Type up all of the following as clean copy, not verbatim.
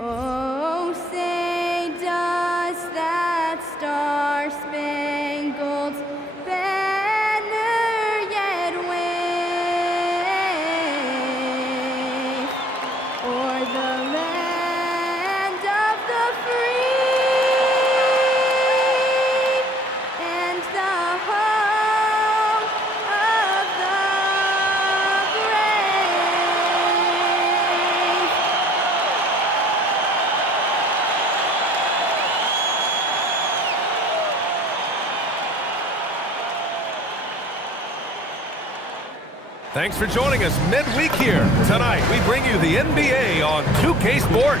Oh, say does that star-spangled banner yet wave o'er the land of the free and the home of the brave? Thanks for joining us midweek here. Tonight, we bring you the NBA on 2K Sports.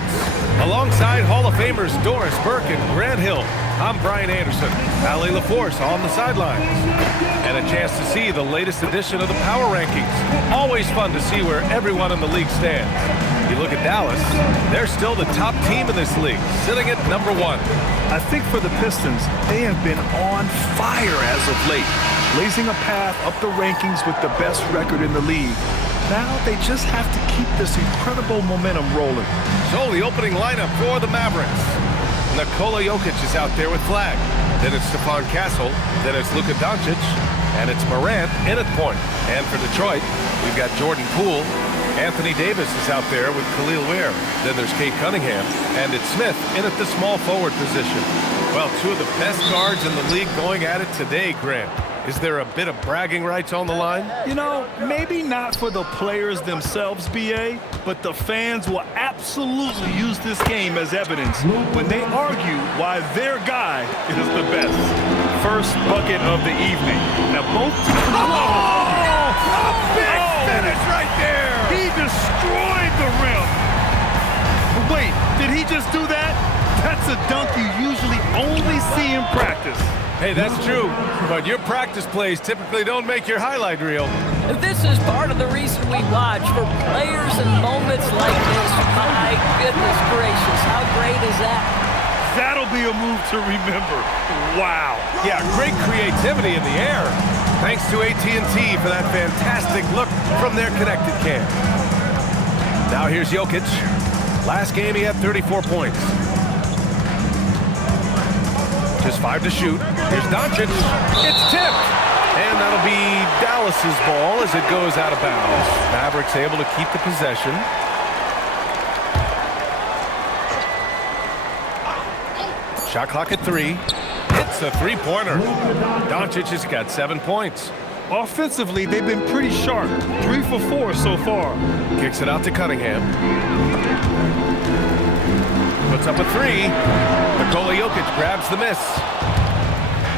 Alongside Hall of Famers Doris Burke and Grant Hill, I'm Brian Anderson. Allie LaForce on the sidelines. And a chance to see the latest edition of the Power Rankings. Always fun to see where everyone in the league stands. You look at Dallas, they're still the top team in this league, sitting at number 1. I think for the Pistons, they have been on fire as of late, blazing a path up the rankings with the best record in the league. Now they just have to keep this incredible momentum rolling. So the opening lineup for the Mavericks. Nikola Jokic is out there with flag. Then it's Stephon Castle. Then it's Luka Doncic. And it's Morant in at point. And for Detroit, we've got Jordan Poole. Anthony Davis is out there with Khalil Ware. Then there's Kate Cunningham. And it's Smith in at the small forward position. Well, two of the best guards in the league going at it today, Grant. Is there a bit of bragging rights on the line? You know, maybe not for the players themselves, BA, but the fans will absolutely use this game as evidence when they argue why their guy is the best. First bucket of the evening. Now both teams... A big finish right there! He destroyed the rim. Wait, did he just do that? That's a dunk you usually only see in practice. Hey, that's true, but your practice plays typically don't make your highlight reel. This is part of the reason we watch, for players and moments like this. My goodness gracious, how great is that? That'll be a move to remember. Wow. Yeah, great creativity in the air. Thanks to AT&T for that fantastic look from their connected cam. Now here's Jokic. Last game he had 34 points. Just 5 to shoot. Here's Doncic. It's tipped. And that'll be Dallas's ball as it goes out of bounds. Mavericks able to keep the possession. Shot clock at 3. It's a three-pointer. Doncic has got 7 points. Offensively, they've been pretty sharp. 3 for 4 so far. Kicks it out to Cunningham. Puts up a 3. Nikola Jokic grabs the miss.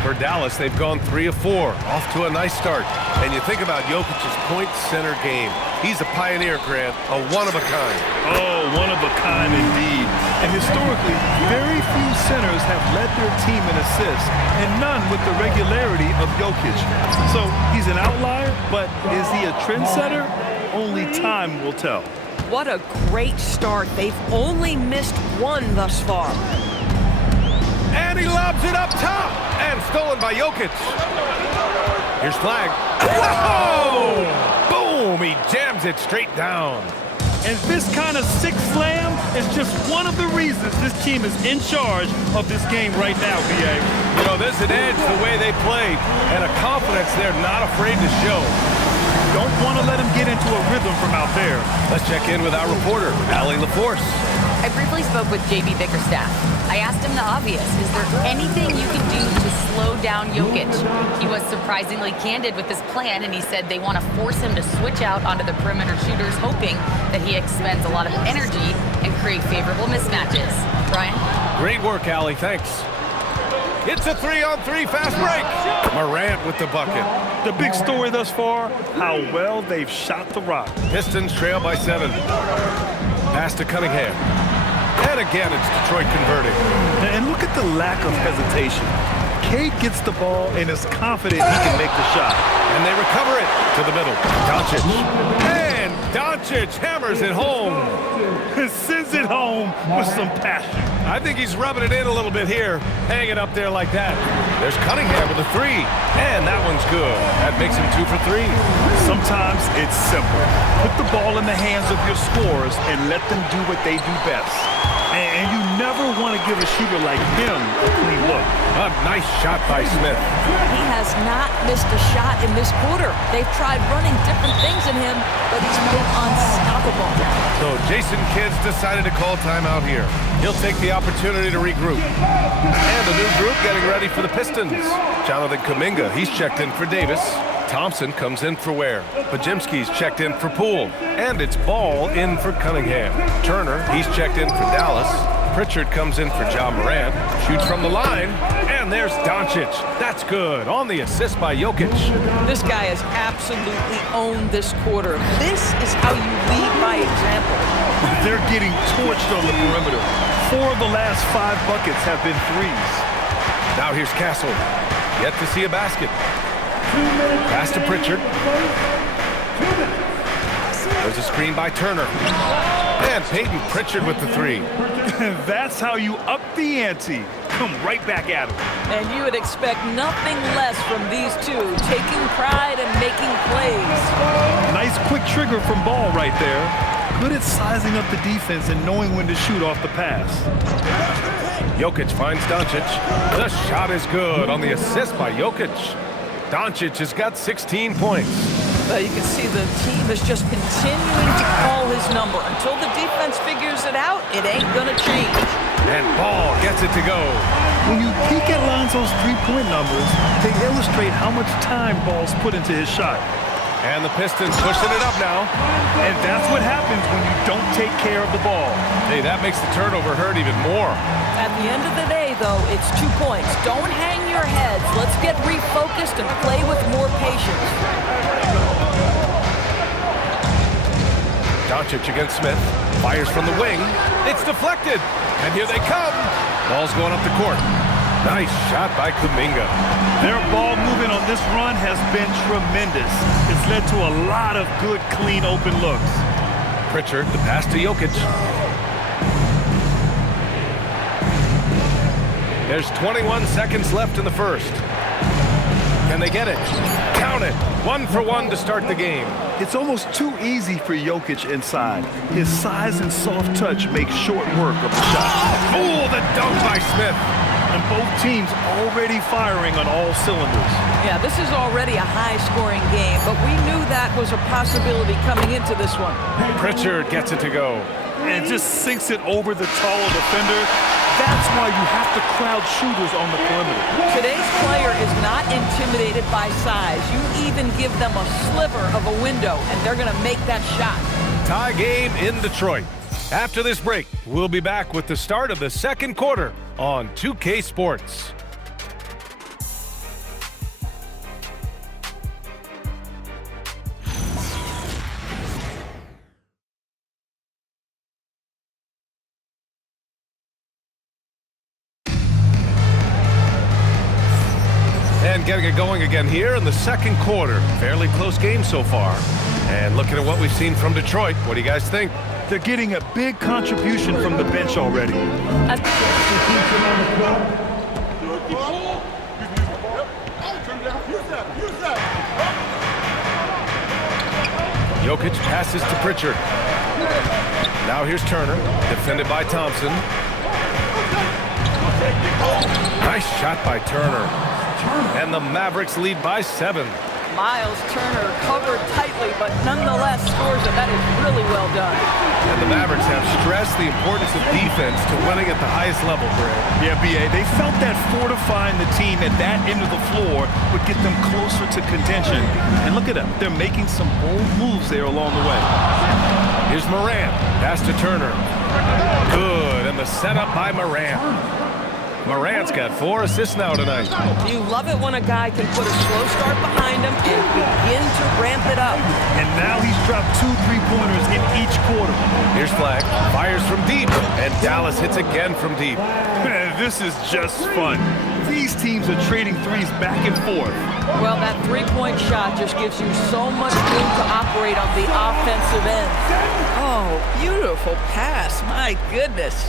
For Dallas, they've gone 3 of 4. Off to a nice start. And you think about Jokic's point center game. He's a pioneer, Grant. A one-of-a-kind. Oh, one of a kind indeed. And historically, very few centers have led their team in assists, and none with the regularity of Jokic. So he's an outlier, but is he a trendsetter? Only time will tell. What a great start. They've only missed one thus far. And he lobs it up top. And stolen by Jokic. Here's flag. Whoa! Boom! He jams it straight down. And this kind of sick slam is just one of the reasons this team is in charge of this game right now, BA. You know, there's an edge the way they played and a confidence they're not afraid to show. Don't want to let him get into a rhythm from out there. Let's check in with our reporter, Allie LaForce. I briefly spoke with JB Bickerstaff. I asked him the obvious. Is there anything you can do to slow down Jokic? He was surprisingly candid with his plan, and he said they want to force him to switch out onto the perimeter shooters, hoping that he expends a lot of energy and create favorable mismatches. Brian? Great work, Allie. Thanks. It's a 3-on-3 fast break. Morant with the bucket. The big story thus far, how well they've shot the rock. Pistons trail by 7. Pass to Cunningham. And again, it's Detroit converting. And look at the lack of hesitation. Cade gets the ball and is confident he can make the shot. And they recover it to the middle. Doncic. And Doncic hammers it home. And sends it home with some passion. I think he's rubbing it in a little bit here. Hang it up there like that. There's Cunningham with a 3. And that one's good. That makes him 2 for 3. Sometimes it's simple. Put the ball in the hands of your scorers and let them do what they do best. And you never want to give a shooter like him a clean look. A nice shot by Smith. He has not missed a shot in this quarter. They've tried running different things in him, but he's been unstoppable. So Jason Kidd's decided to call timeout here. He'll take the opportunity to regroup. And a new group getting ready for the Pistons. Jonathan Kuminga, he's checked in for Davis. Thompson comes in for Ware. Pajimski's checked in for Poole. And it's Ball in for Cunningham. Turner, he's checked in for Dallas. Pritchard comes in for Ja Morant. Shoots from the line. And there's Doncic. That's good. On the assist by Jokic. This guy has absolutely owned this quarter. This is how you lead by example. They're getting torched on the perimeter. 4 of the last 5 buckets have been threes. Now here's Castle. Yet to see a basket. Pass to Pritchard. There's a screen by Turner. And Peyton Pritchard with the 3. That's how you up the ante. Come right back at him. And you would expect nothing less from these two, taking pride and making plays. Nice quick trigger from Ball right there. Good at sizing up the defense and knowing when to shoot off the pass. Jokic finds Doncic. The shot is good on the assist by Jokic. Doncic has got 16 points. You can see the team is just continuing to call his number. Until the defense figures it out, it ain't going to change. And Ball gets it to go. When you peek at Lonzo's three-point numbers, they illustrate how much time Ball's put into his shot. And the Pistons pushing it up now. And that's what happens when you don't take care of the ball. Hey, that makes the turnover hurt even more. At the end of the day, though, it's 2 points. Don't hang your heads. Let's get refocused and play with more patience. Doncic against Smith. Fires from the wing. It's deflected. And here they come. Ball's going up the court. Nice shot by Kuminga. Their ball movement on this run has been tremendous. It's led to a lot of good, clean, open looks. Pritchard, the pass to Jokic. There's 21 seconds left in the first. Can they get it? Count it. 1 for 1 to start the game. It's almost too easy for Jokic inside. His size and soft touch make short work of the shot. Oh, the dunk by Smith. And both teams already firing on all cylinders. Yeah, this is already a high-scoring game, but we knew that was a possibility coming into this one. Pritchard gets it to go. And just sinks it over the taller defender. That's why you have to crowd shooters on the perimeter. Today's player is not intimidated by size. You even give them a sliver of a window, and they're going to make that shot. Tie game in Detroit. After this break, we'll be back with the start of the second quarter on 2K Sports. And getting it going again here in the second quarter. Fairly close game so far. And looking at what we've seen from Detroit, what do you guys think? They're getting a big contribution from the bench already. Jokic passes to Pritchard. Now here's Turner, defended by Thompson. Nice shot by Turner. And the Mavericks lead by 7. Miles Turner covered tightly, but nonetheless scores it. That is really well done. And the Mavericks have stressed the importance of defense to winning at the highest level, Greg. Yeah, B.A., they felt that fortifying the team at that end of the floor would get them closer to contention. And look at them. They're making some bold moves there along the way. Here's Morant. Pass to Turner. Good. And the setup by Morant. Morant's got 4 assists now tonight. You love it when a guy can put a slow start behind him and begin to ramp it up. And now he's dropped 2 3-pointers in each quarter. Here's Flag. Fires from deep. And Dallas hits again from deep. This is just fun. These teams are trading threes back and forth. Well, that three-point shot just gives you so much room to operate on the offensive end. Oh, beautiful pass. My goodness.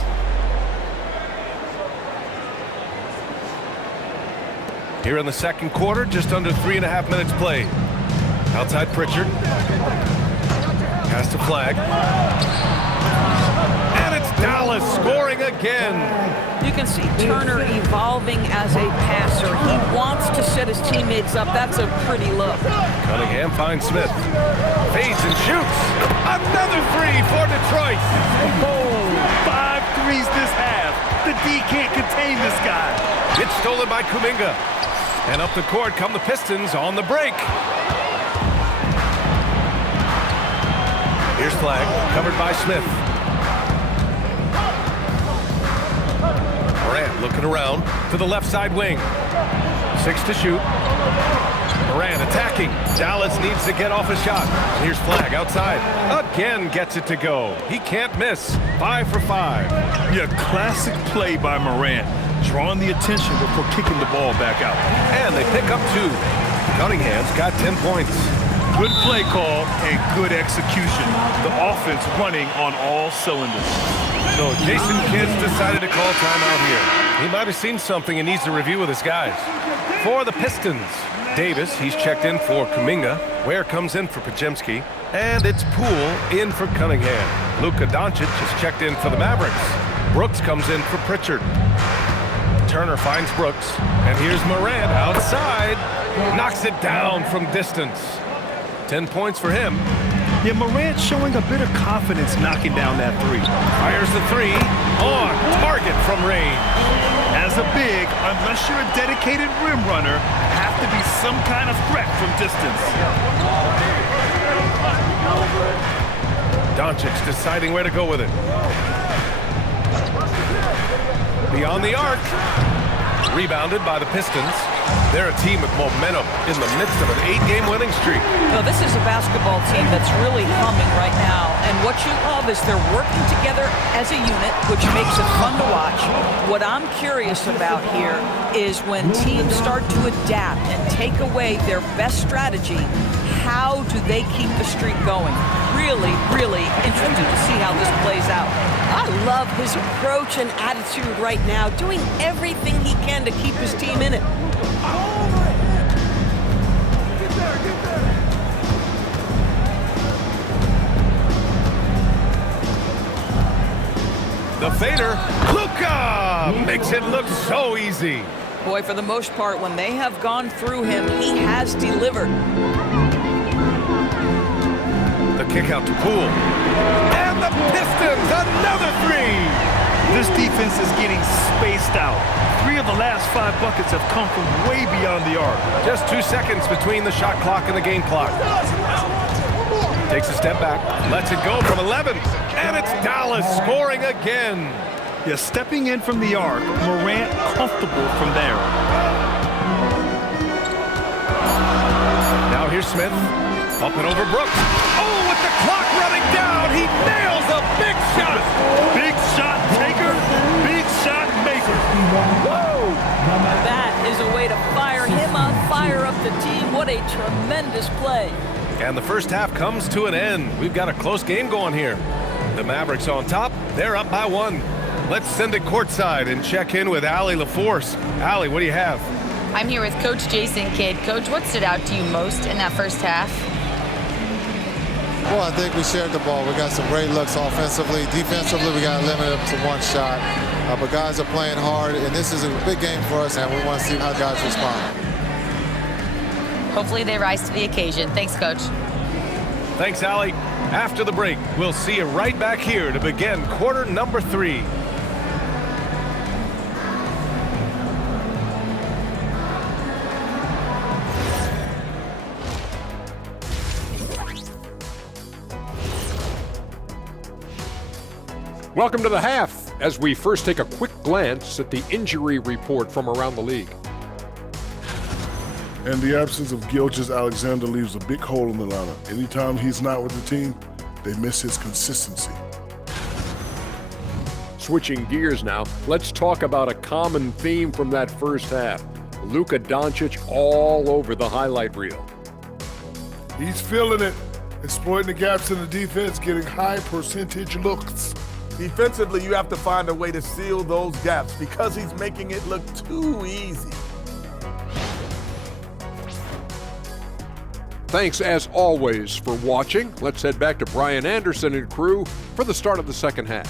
Here in the second quarter, just under 3.5 minutes played. Outside Pritchard. Pass to Flag. And it's Dallas scoring again. You can see Turner evolving as a passer. He wants to set his teammates up. That's a pretty look. Cunningham finds Smith. Fades and shoots. Another three for Detroit. Oh, 5 threes this half. The D can't contain this guy. It's stolen by Kuminga. And up the court come the Pistons on the break. Here's Flag, covered by Smith. Morant looking around to the left side wing. 6 to shoot. Morant attacking. Dallas needs to get off a shot. Here's Flag outside. Again gets it to go. He can't miss. 5 for 5. Yeah, classic play by Morant, drawing the attention before kicking the ball back out. And they pick up 2. Cunningham's got 10 points. Good play call and good execution. The offense running on all cylinders. So Jason Kidd's decided to call timeout here. He might have seen something and needs to review with his guys. For the Pistons, Davis, he's checked in for Kuminga. Ware comes in for Podziemski. And it's Poole in for Cunningham. Luka Doncic is checked in for the Mavericks. Brooks comes in for Pritchard. Turner finds Brooks. And here's Morant outside. Knocks it down from distance. 10 points for him. Yeah, Morant showing a bit of confidence knocking down that three. Fires the three. On target from range. As a big, unless you're a dedicated rim runner, have to be some kind of threat from distance. Doncic deciding where to go with it. Beyond the arc. Rebounded by the Pistons. They're a team with momentum in the midst of an 8-game winning streak. No, this is a basketball team that's really humming right now. And what you love is they're working together as a unit, which makes it fun to watch. What I'm curious about here is when teams start to adapt and take away their best strategy, how do they keep the streak going? Really, really interesting to see how this plays out. I love his approach and attitude right now, doing everything he can to keep his team in it. The fader, Luka, makes it look so easy. Boy, for the most part, when they have gone through him, he has delivered. The kick out to Poole. And the Pistons, another three. This defense is getting spaced out. 3 of the last 5 buckets have come from way beyond the arc. Just 2 seconds between the shot clock and the game clock. Takes a step back, lets it go from 11. And it's Dallas scoring again. Yeah, stepping in from the arc, Morant comfortable from there. Now here's Smith. Up and over Brooks. Oh, with the clock running down, he nails a big shot. Big shot taker, big shot maker. Woo! That is a way to fire him up, fire up the team. What a tremendous play. And the first half comes to an end. We've got a close game going here. The Mavericks on top. They're up by 1. Let's send it courtside and check in with Allie LaForce. Allie, what do you have? I'm here with Coach Jason Kidd. Coach, what stood out to you most in that first half? Well, I think we shared the ball. We got some great looks offensively. Defensively, we got limited to 1 shot. But guys are playing hard, and this is a big game for us, and we want to see how guys respond. Hopefully they rise to the occasion. Thanks, Coach. Thanks, Allie. After the break, we'll see you right back here to begin quarter number 3. Welcome to the half, as we first take a quick glance at the injury report from around the league. And the absence of Gilgeous-Alexander leaves a big hole in the lineup. Anytime he's not with the team, they miss his consistency. Switching gears now, let's talk about a common theme from that first half. Luka Doncic all over the highlight reel. He's feeling it, exploiting the gaps in the defense, getting high percentage looks. Defensively, you have to find a way to seal those gaps because he's making it look too easy. Thanks, as always, for watching. Let's head back to Brian Anderson and crew for the start of the second half.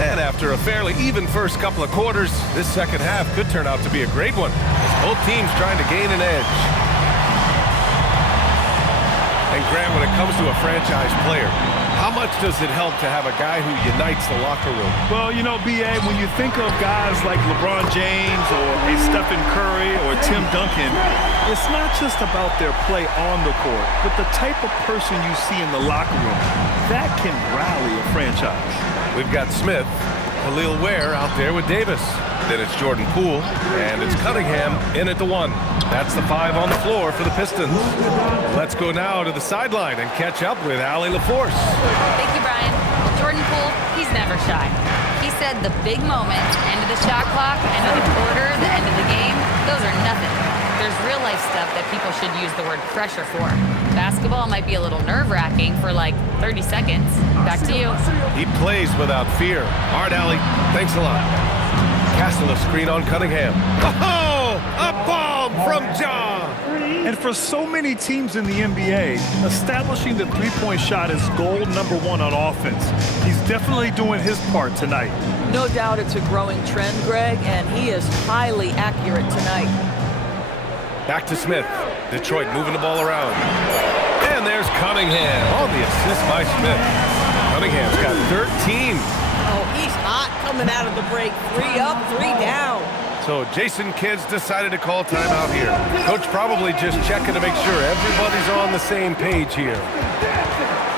And after a fairly even first couple of quarters, this second half could turn out to be a great one, as both teams trying to gain an edge. And Grant, when it comes to a franchise player, how much does it help to have a guy who unites the locker room? Well, you know, B.A., when you think of guys like LeBron James or a Stephen Curry or Tim Duncan, it's not just about their play on the court, but the type of person you see in the locker room. That can rally a franchise. We've got Smith, Khalil Ware out there with Davis. Then it's Jordan Poole, and it's Cunningham in at the 1. That's the 5 on the floor for the Pistons. Let's go now to the sideline and catch up with Allie LaForce. Thank you, Brian. Well, Jordan Poole, he's never shy. He said the big moments, end of the shot clock, end of the quarter, the end of the game, those are nothing. There's real life stuff that people should use the word pressure for. Basketball might be a little nerve-wracking for like 30 seconds. Back to you. He plays without fear. All right, Allie, thanks a lot. Castle a screen on Cunningham. Oh, a bomb from Ja. And for so many teams in the NBA, establishing the three-point shot is goal number 1 on offense. He's definitely doing his part tonight. No doubt it's a growing trend, Greg, and he is highly accurate tonight. Back to Smith. Detroit moving the ball around. And there's Cunningham on the assist by Smith. Cunningham's got 13. Oh, he's hot coming out of the break. 3 up, 3 down. So Jason Kidd's decided to call timeout here. Coach probably just checking to make sure everybody's on the same page here.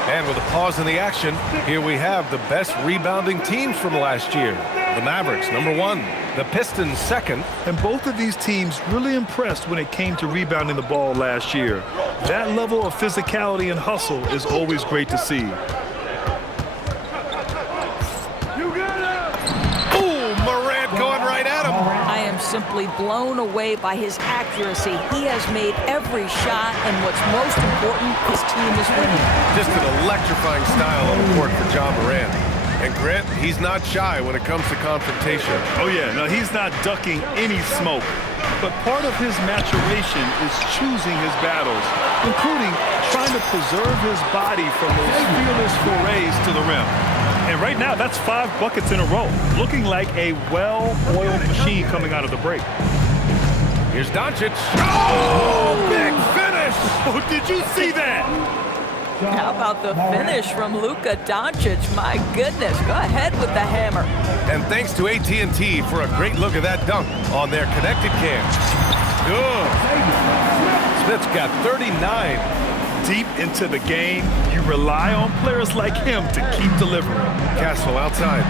And with a pause in the action, here we have the best rebounding teams from last year. The Mavericks, number 1. The Pistons, 2nd. And both of these teams really impressed when it came to rebounding the ball last year. That level of physicality and hustle is always great to see. Going right at him. I am simply blown away by his accuracy. He has made every shot, and what's most important, his team is winning. Just an electrifying style on the court for John Morant. And Grant, he's not shy when it comes to confrontation. Oh yeah, no, he's not ducking any smoke. But part of his maturation is choosing his battles, including trying to preserve his body from those fearless forays to the rim. And right now, that's 5 buckets in a row, looking like a well-oiled machine coming out of the break. Here's Doncic. Oh, big finish! Oh, did you see that? How about the finish from Luka Doncic? My goodness, go ahead with the hammer. And thanks to AT&T for a great look at that dunk on their connected cam. Good. Smith's got 39. Deep into the game, you rely on players like him to keep delivering. Castle outside.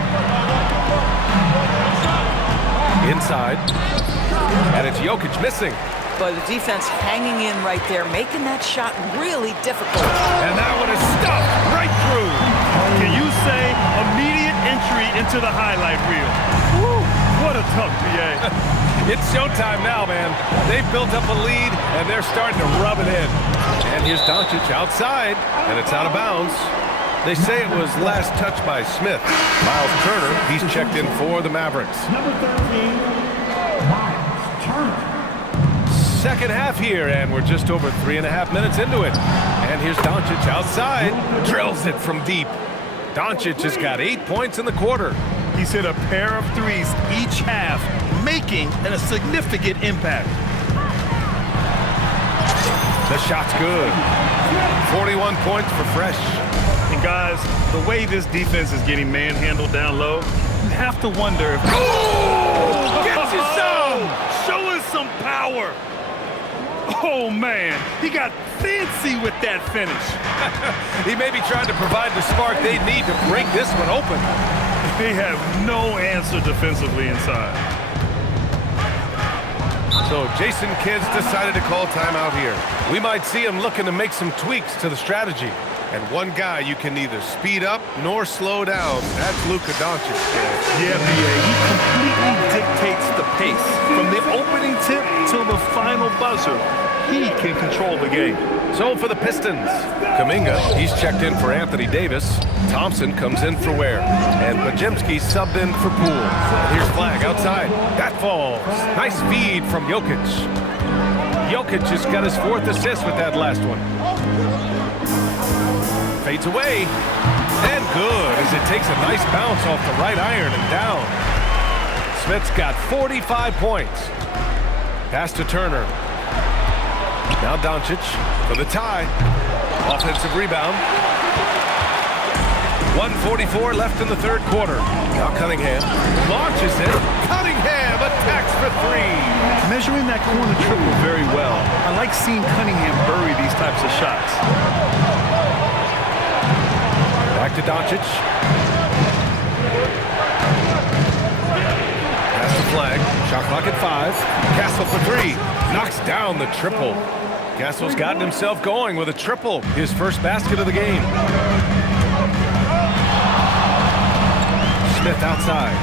Inside. And it's Jokic missing. But the defense hanging in right there, making that shot really difficult. And that one is stuffed right through. Can you say immediate entry into the highlight reel? Woo, what a tough PA. It's showtime now, man. They've built up a lead, and they're starting to rub it in. And here's Doncic outside, and it's out of bounds. They say it was last touched by Smith. Miles Turner, he's checked in for the Mavericks. Number 13, Miles Turner. Second half here, and we're just over 3.5 minutes into it. And here's Doncic outside, drills it from deep. Doncic has got 8 points in the quarter. He's hit a pair of threes each half, making a significant impact. The shot's good. 41 points for Fresh. And guys, the way this defense is getting manhandled down low, you have to wonder if... Oh! Gets you some! Show us some power! Oh, man, he got fancy with that finish. He may be trying to provide the spark they need to break this one open. They have no answer defensively inside. So Jason Kidd's decided to call timeout here. We might see him looking to make some tweaks to the strategy. And one guy you can neither speed up nor slow down. That's Luka Doncic. Yeah, B.A., he completely dictates the pace. From the opening tip till the final buzzer, he can control the game. So for the Pistons, Kuminga, he's checked in for Anthony Davis. Thompson comes in for Ware. And Bajemski subbed in for Poole. Here's Flag outside. That falls. Nice feed from Jokic. Jokic just got his 4th assist with that last one. Fades away. And good, as it takes a nice bounce off the right iron and down. Smith's got 45 points. Pass to Turner. Now Doncic for the tie. Offensive rebound. 1:44 left in the third quarter. Now Cunningham launches it. Cunningham attacks for three. Measuring that corner triple very well. I like seeing Cunningham bury these types of shots. Back to Doncic. Pass the flag. Shot clock at 5. Castle for three. Knocks down the triple. Castle's gotten himself going with a triple. His first basket of the game. Smith outside.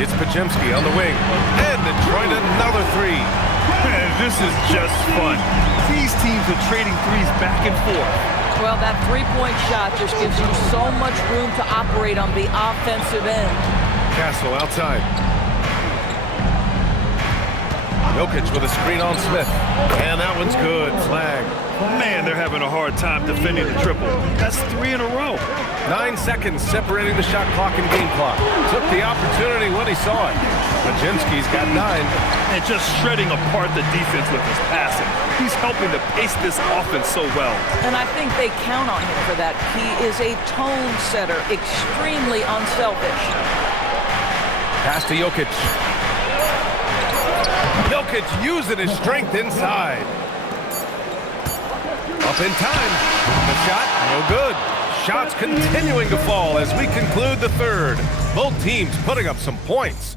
It's Podziemski on the wing. And Detroit another three. Man, this is just fun. These teams are trading threes back and forth. Well, that three-point shot just gives you so much room to operate on the offensive end. Castle outside. Jokic with a screen on Smith. And that one's good. Flag. Man, they're having a hard time defending the triple. That's 3 in a row. 9 seconds separating the shot clock and game clock. Took the opportunity when he saw it. Podziemski's got 9. And just shredding apart the defense with his passing. He's helping to pace this offense so well. And I think they count on him for that. He is a tone setter, extremely unselfish. Pass to Jokic. Jokic using his strength inside. Up in time. The shot, no good. Shots continuing to fall as we conclude the third. Both teams putting up some points.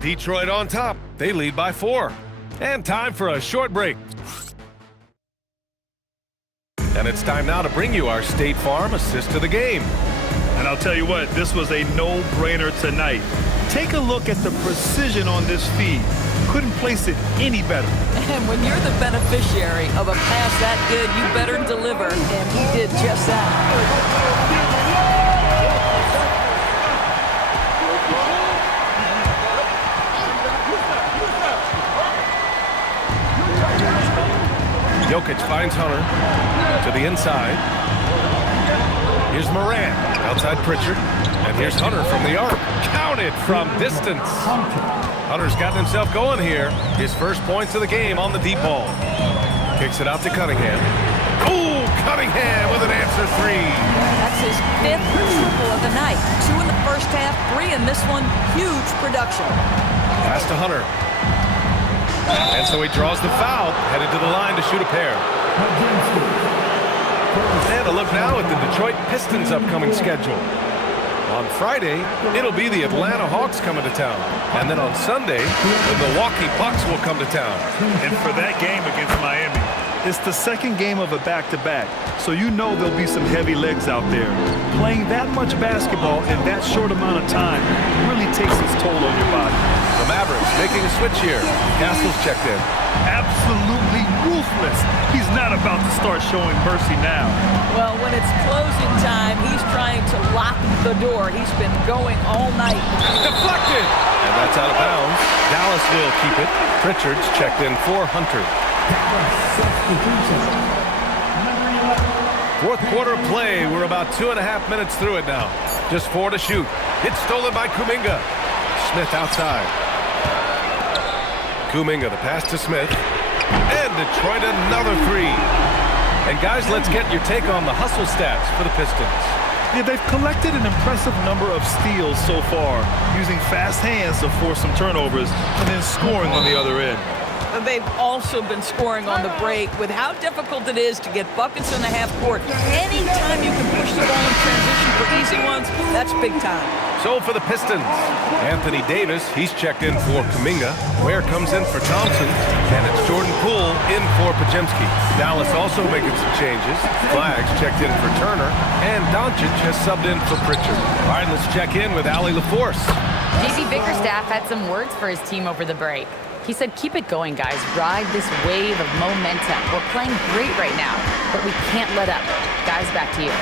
Detroit on top. They lead by 4. And time for a short break. And it's time now to bring you our State Farm assist to the game. And I'll tell you what, this was a no-brainer tonight. Take a look at the precision on this feed. Couldn't place it any better. And when you're the beneficiary of a pass that good, you better deliver. And he did just that. Jokic finds Hunter to the inside. Here's Morant outside Pritchard. And here's Hunter from the arc. Counted from distance. Hunter's gotten himself going here. His first points of the game on the deep ball. Kicks it out to Cunningham. Oh, Cunningham with an answer three. That's his 5th triple of the night. 2 in the first half, 3 in this one. Huge production. Pass to Hunter. And so he draws the foul, headed to the line to shoot a pair. And a look now at the Detroit Pistons' upcoming schedule. On Friday, it'll be the Atlanta Hawks coming to town. And then on Sunday, the Milwaukee Bucks will come to town. And for that game against Miami, it's the second game of a back-to-back, so you know there'll be some heavy legs out there. Playing that much basketball in that short amount of time really takes its toll on your body. The Mavericks making a switch here. Castle's checked in. Absolutely ruthless. He's not about to start showing mercy now. Well, when it's closing time, he's trying to lock the door. He's been going all night. Deflected! And that's out of bounds. Dallas will keep it. Pritchard's checked in for Hunter. Fourth quarter play. We're about 2.5 minutes through it now. Just 4 to shoot. It's stolen by Kuminga. Smith outside. Kuminga, the pass to Smith. And Detroit another three. And guys, let's get your take on the hustle stats for the Pistons. Yeah, they've collected an impressive number of steals so far, using fast hands to force some turnovers and then scoring on the other end. They've also been scoring on the break. With how difficult it is to get buckets in the half court, anytime you can push the ball in transition for easy ones, that's big time. So for the Pistons, Anthony Davis, he's checked in for Kuminga. Ware comes in for Thompson, and it's Jordan Poole in for Podziemski. Dallas also making some changes. Flags checked in for Turner, and Doncic has subbed in for Pritchard. All right, let's check in with Allie LaForce. JB Bickerstaff had some words for his team over the break. He said, keep it going, guys. Ride this wave of momentum. We're playing great right now, but we can't let up. Guys, back to you.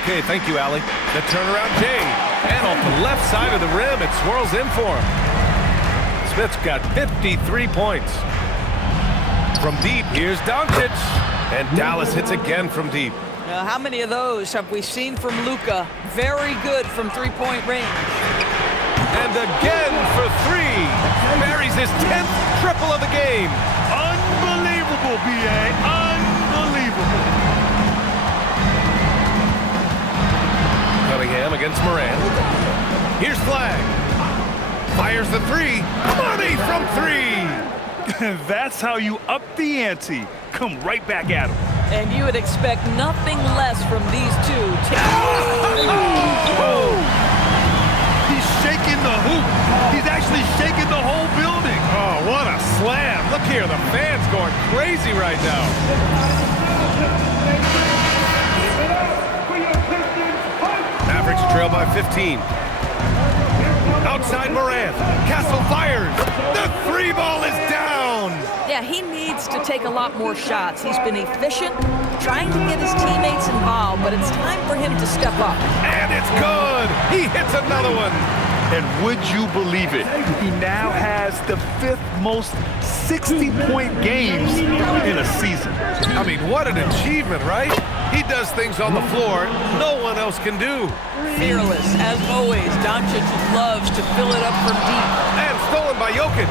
Okay, thank you, Allie. The turnaround Jay. And off the left side of the rim, it swirls in for him. Smith's got 53 points. From deep, here's Doncic. And Dallas hits again from deep. Now, how many of those have we seen from Luka? Very good from three-point range. And again for three. Buries his 10th triple of the game. Unbelievable, B.A. Unbelievable. Cunningham against Morant. Here's Flag. Fires the three. Money from three. That's how you up the ante. Come right back at him. And you would expect nothing less from these two. Oh! He's shaking the hoop. He's actually shaking the whole building. Oh, what a slam. Look here, the fans going crazy right now. Mavericks trail by 15. Outside Morant. Castle fires. The three ball is down. Yeah, he needs to take a lot more shots. He's been efficient, trying to get his teammates involved, but it's time for him to step up. And it's good. He hits another one. And would you believe it? He now has the 5th most 60-point games in a season. I mean, what an achievement, right? He does things on the floor no one else can do. Fearless, as always. Doncic loves to fill it up from deep. And stolen by Jokic.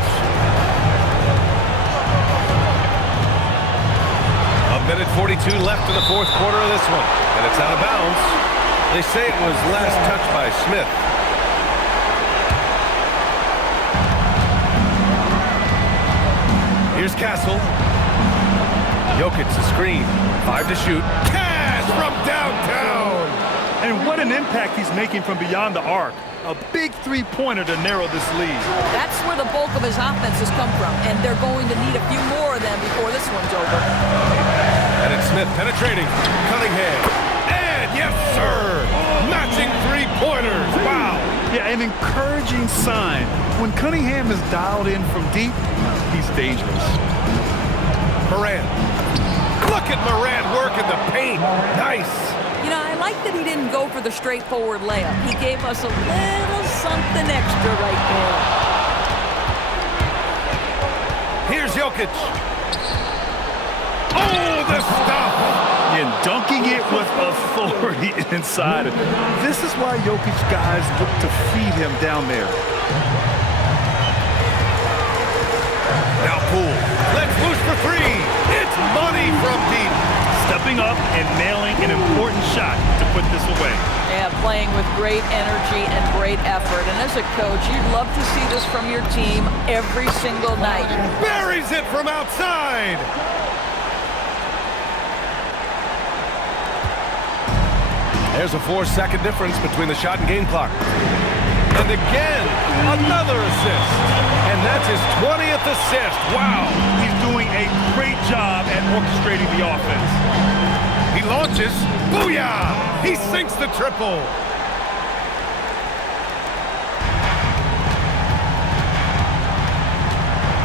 A minute 42 left in the 4th quarter of this one. And it's out of bounds. They say it was last touched by Smith. Here's Castle. Jokic the screen. 5 to shoot. Cash from downtown. And what an impact he's making from beyond the arc. A big three-pointer to narrow this lead. That's where the bulk of his offense has come from, and they're going to need a few more of them before this one's over. And it's Smith penetrating. Cunningham. And yes, sir. Matching three-pointers. Wow. Yeah, an encouraging sign. When Cunningham is dialed in from deep, he's dangerous. Morant. Look at Morant working the paint. Nice. You know, I like that he didn't go for the straightforward layup. He gave us a little something extra right there. Here's Jokic. Oh, the stop. And dunking it with authority inside. This is why Jokic guys look to feed him down there. Now Poole. Let's loose for three. It's money from deep. Stepping up and nailing an important shot to put this away. Yeah, playing with great energy and great effort. And as a coach, you'd love to see this from your team every single night. Buries it from outside. There's a 4-second difference between the shot and game clock. And again, another assist. And that's his 20th assist. Wow. He's doing a great job at orchestrating the offense. He launches. Booyah! He sinks the triple.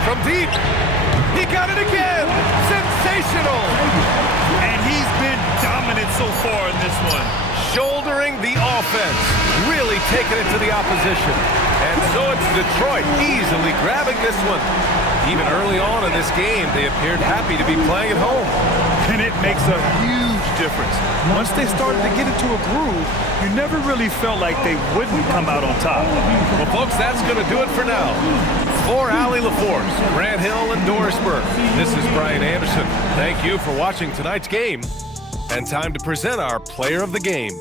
From deep. He got it again. Sensational. And he's been dominant so far in this one. Shouldering the offense, really taking it to the opposition. And so it's Detroit easily grabbing this one. Even early on in this game, they appeared happy to be playing at home. And it makes a huge difference. Once they started to get into a groove, you never really felt like they wouldn't come out on top. Well, folks, that's going to do it for now. For Allie LaForce, Grant Hill, and Doris Burke, this is Brian Anderson. Thank you for watching tonight's game. And time to present our player of the game.